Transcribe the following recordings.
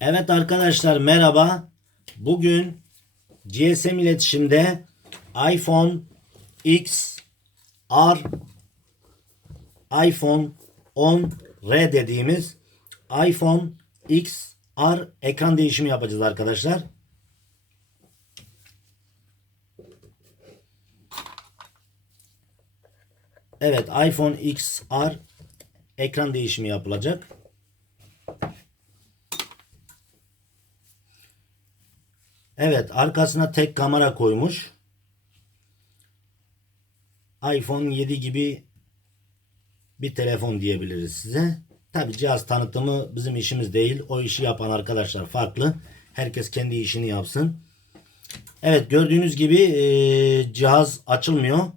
Evet arkadaşlar merhaba. Bugün GSM iletişimde iPhone XR, iPhone 10R dediğimiz iPhone XR ekran değişimi yapacağız arkadaşlar. Evet, iPhone XR ekran değişimi yapılacak. Evet, arkasına tek kamera koymuş. iPhone 7 gibi bir telefon diyebiliriz size. Tabi cihaz tanıtımı bizim işimiz değil. O işi yapan arkadaşlar farklı. Herkes kendi işini yapsın. Evet, gördüğünüz gibi cihaz açılmıyor.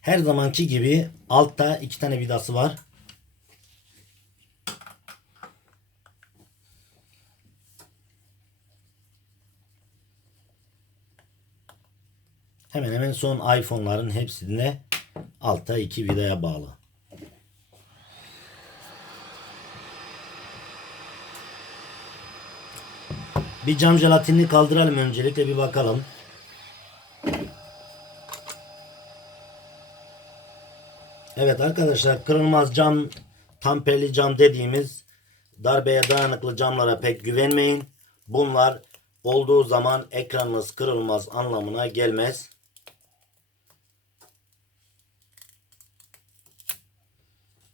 Her zamanki gibi altta iki tane vidası var. Hemen hemen son iPhone'ların hepsinde altta iki vidaya bağlı. Bir cam jelatinini kaldıralım, öncelikle bir bakalım. Evet arkadaşlar, kırılmaz cam, tamperli cam dediğimiz darbeye dayanıklı camlara pek güvenmeyin. Bunlar olduğu zaman ekranınız kırılmaz anlamına gelmez.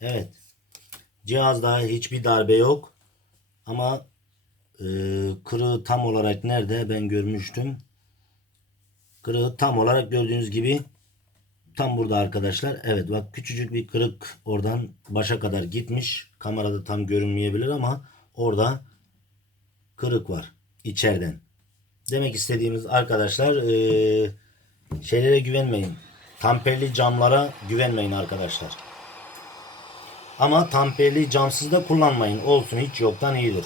Evet, cihazda hiçbir darbe yok ama kırığı tam olarak nerede ben görmüştüm. Kırığı tam olarak gördüğünüz gibi tam burada arkadaşlar. Evet, bak, küçücük bir kırık oradan başa kadar gitmiş. Kamerada tam görünmeyebilir ama orada kırık var içeriden. Demek istediğimiz arkadaşlar, şeylere güvenmeyin. Tamperli camlara güvenmeyin arkadaşlar. Ama tamperli camsız da kullanmayın. Olsun, hiç yoktan iyidir.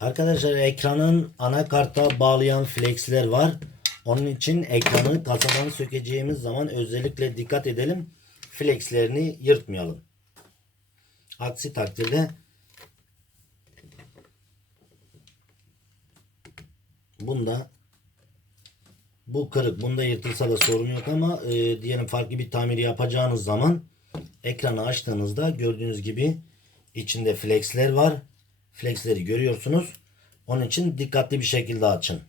Arkadaşlar, ekranın anakarta bağlayan flexler var. Onun için ekranı kasadan sökeceğimiz zaman özellikle dikkat edelim. Flexlerini yırtmayalım. Aksi takdirde bunda bu kırık. Bunda yırtılsa da sorun yok ama diyelim farklı bir tamiri yapacağınız zaman ekranı açtığınızda gördüğünüz gibi içinde flexler var. Flexleri görüyorsunuz. Onun için dikkatli bir şekilde açın.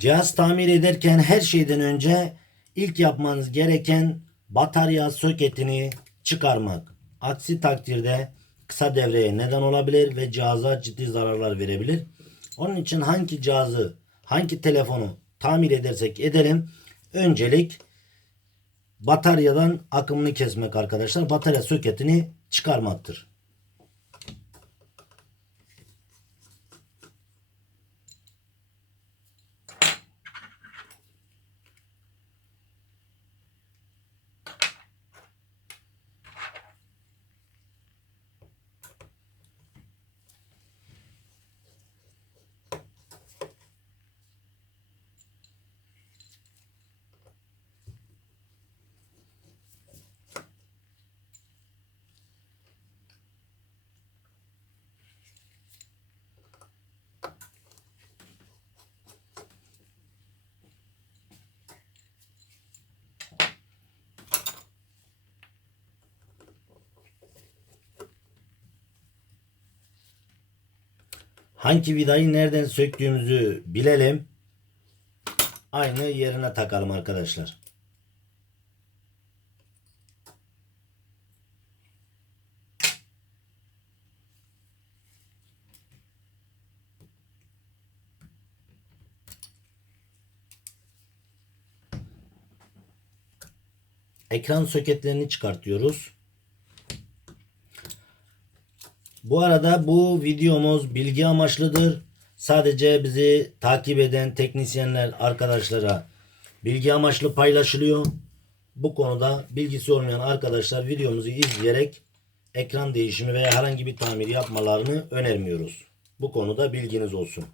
Cihaz tamir ederken her şeyden önce ilk yapmanız gereken batarya soketini çıkarmak. Aksi takdirde kısa devreye neden olabilir ve cihaza ciddi zararlar verebilir. Onun için hangi cihazı, hangi telefonu tamir edersek edelim, öncelik bataryadan akımını kesmek arkadaşlar. Batarya soketini çıkarmaktır. Hangi vidayı nereden söktüğümüzü bilelim. Aynı yerine takalım arkadaşlar. Ekran soketlerini çıkartıyoruz. Bu arada bu videomuz bilgi amaçlıdır. Sadece bizi takip eden teknisyenler arkadaşlara bilgi amaçlı paylaşılıyor. Bu konuda bilgisi olmayan arkadaşlar videomuzu izleyerek ekran değişimi veya herhangi bir tamir yapmalarını önermiyoruz. Bu konuda bilginiz olsun.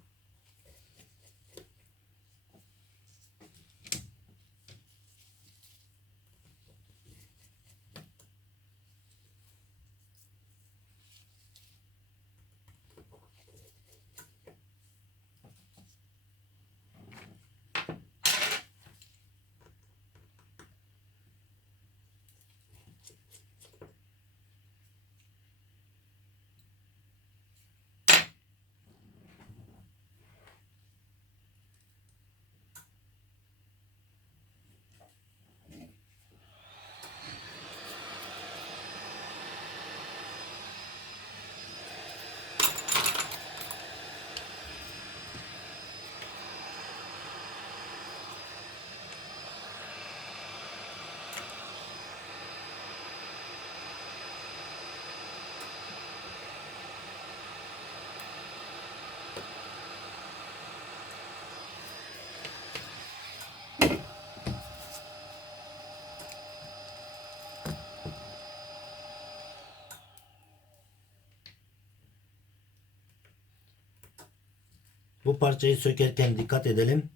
Bu parçayı sökerken dikkat edelim.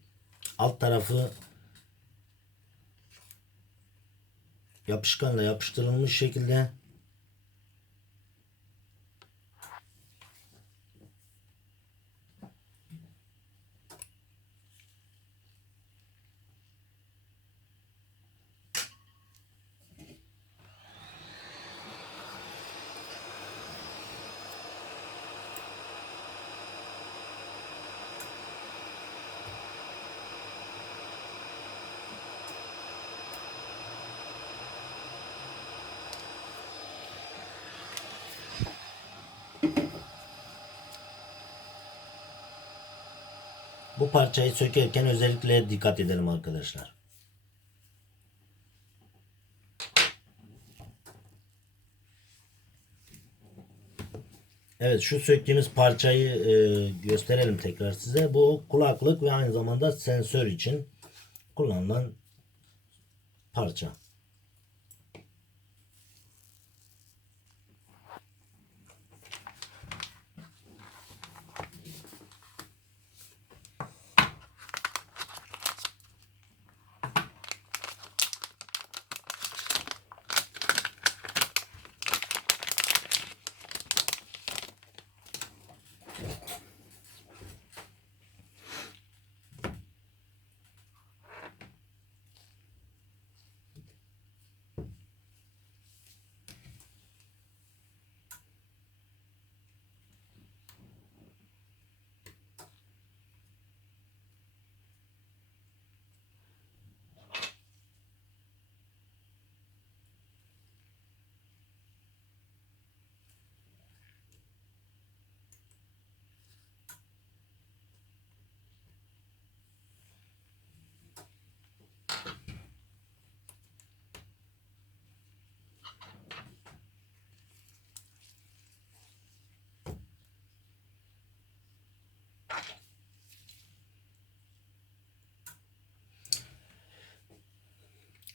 Alt tarafı yapışkanla yapıştırılmış şekilde. Bu parçayı sökerken özellikle dikkat edelim arkadaşlar. Evet, şu söktüğümüz parçayı gösterelim tekrar size. Bu kulaklık ve aynı zamanda sensör için kullanılan parça.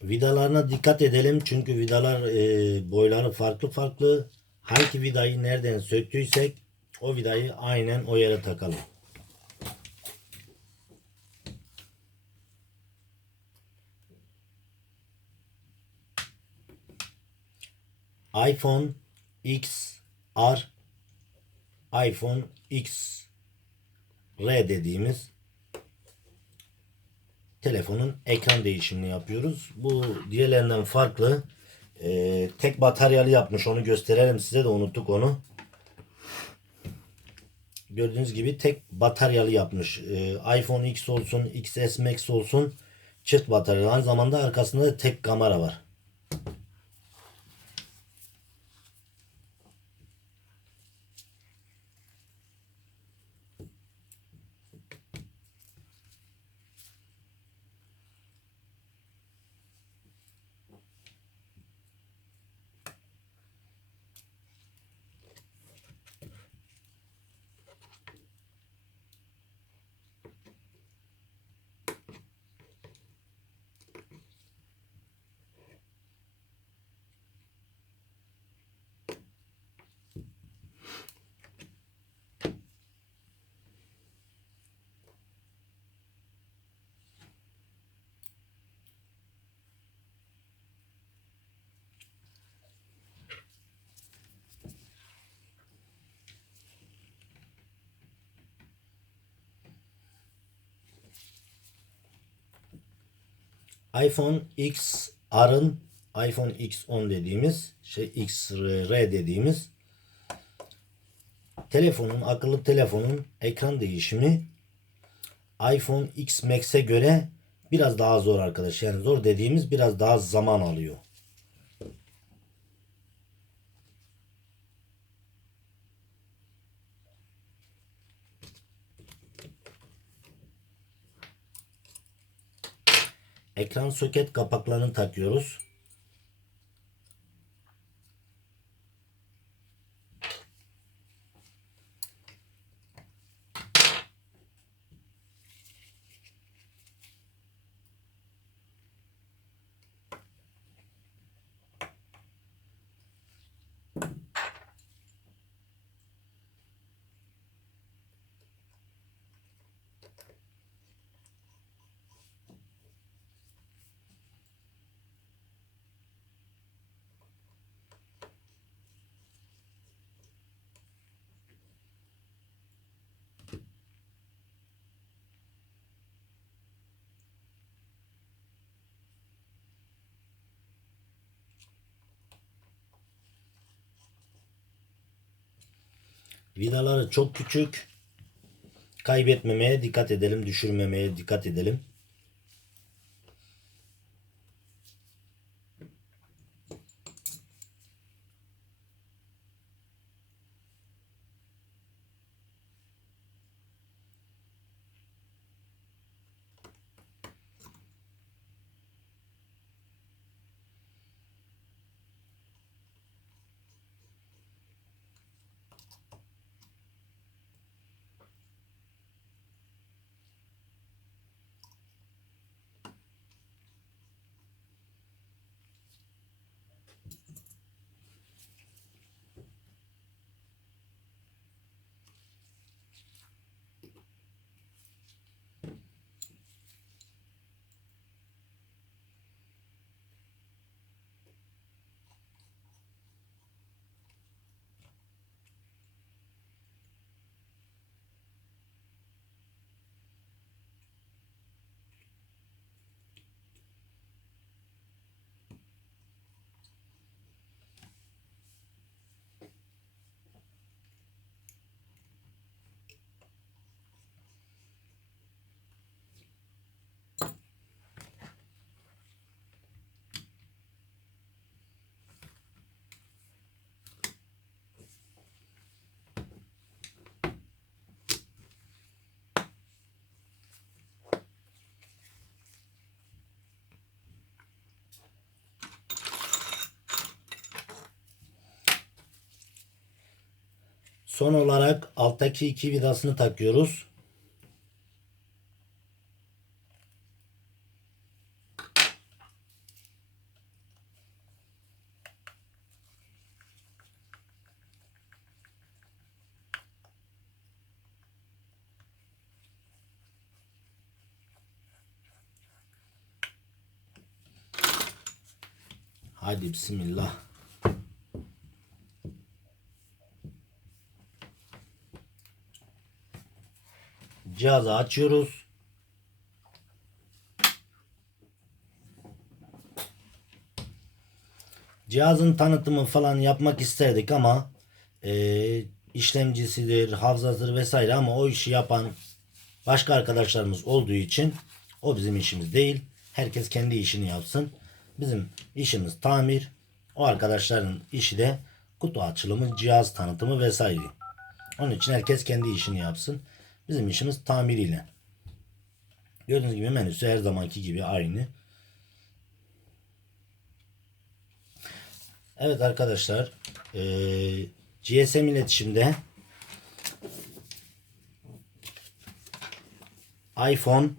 Vidalarına dikkat edelim çünkü vidalar boyları farklı farklı. Hangi vidayı nereden söktüysek o vidayı aynen o yere takalım. iPhone XR, iPhone XR dediğimiz telefonun ekran değişimini yapıyoruz. Bu diğerlerinden farklı. Tek bataryalı yapmış. Onu gösterelim size de unuttuk onu. Gördüğünüz gibi tek bataryalı yapmış. iPhone X olsun, XS Max olsun çift bataryalı. Aynı zamanda arkasında da tek kamera var. iPhone XR'ın iPhone X10 dediğimiz XR dediğimiz akıllı telefonun ekran değişimi iPhone X Max'e göre biraz daha zor arkadaş. Yani zor dediğimiz biraz daha zaman alıyor. Ekran soket kapaklarını takıyoruz. Vidaları çok küçük. Kaybetmemeye dikkat edelim, düşürmemeye dikkat edelim. Son olarak alttaki iki vidasını takıyoruz. Haydi bismillah. Cihazı açıyoruz. Cihazın tanıtımı falan yapmak isterdik ama işlemcisidir, hafızasıdır vesaire, ama o işi yapan başka arkadaşlarımız olduğu için o bizim işimiz değil. Herkes kendi işini yapsın. Bizim işimiz tamir. O arkadaşların işi de kutu açılımı, cihaz tanıtımı vesaire. Onun için herkes kendi işini yapsın. Bizim işimiz tamiriyle. Gördüğünüz gibi menüsü her zamanki gibi aynı. Evet arkadaşlar, GSM iletişimde iPhone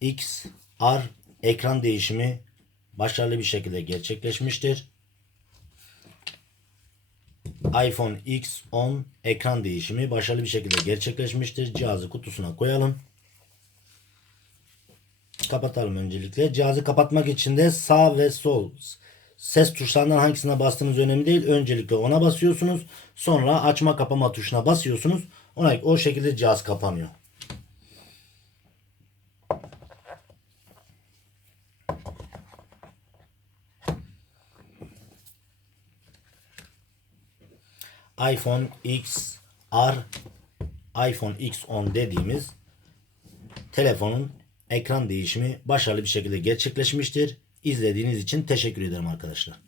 XR ekran değişimi başarılı bir şekilde gerçekleşmiştir. iPhone X10 ekran değişimi başarılı bir şekilde gerçekleşmiştir. Cihazı kutusuna koyalım. Kapatalım öncelikle. Cihazı kapatmak için de sağ ve sol ses tuşlarından hangisine bastığınız önemli değil. Öncelikle ona basıyorsunuz. Sonra açma kapama tuşuna basıyorsunuz. O şekilde cihaz kapanıyor. iPhone XR, iPhone X10 dediğimiz telefonun ekran değişimi başarılı bir şekilde gerçekleşmiştir. İzlediğiniz için teşekkür ederim arkadaşlar.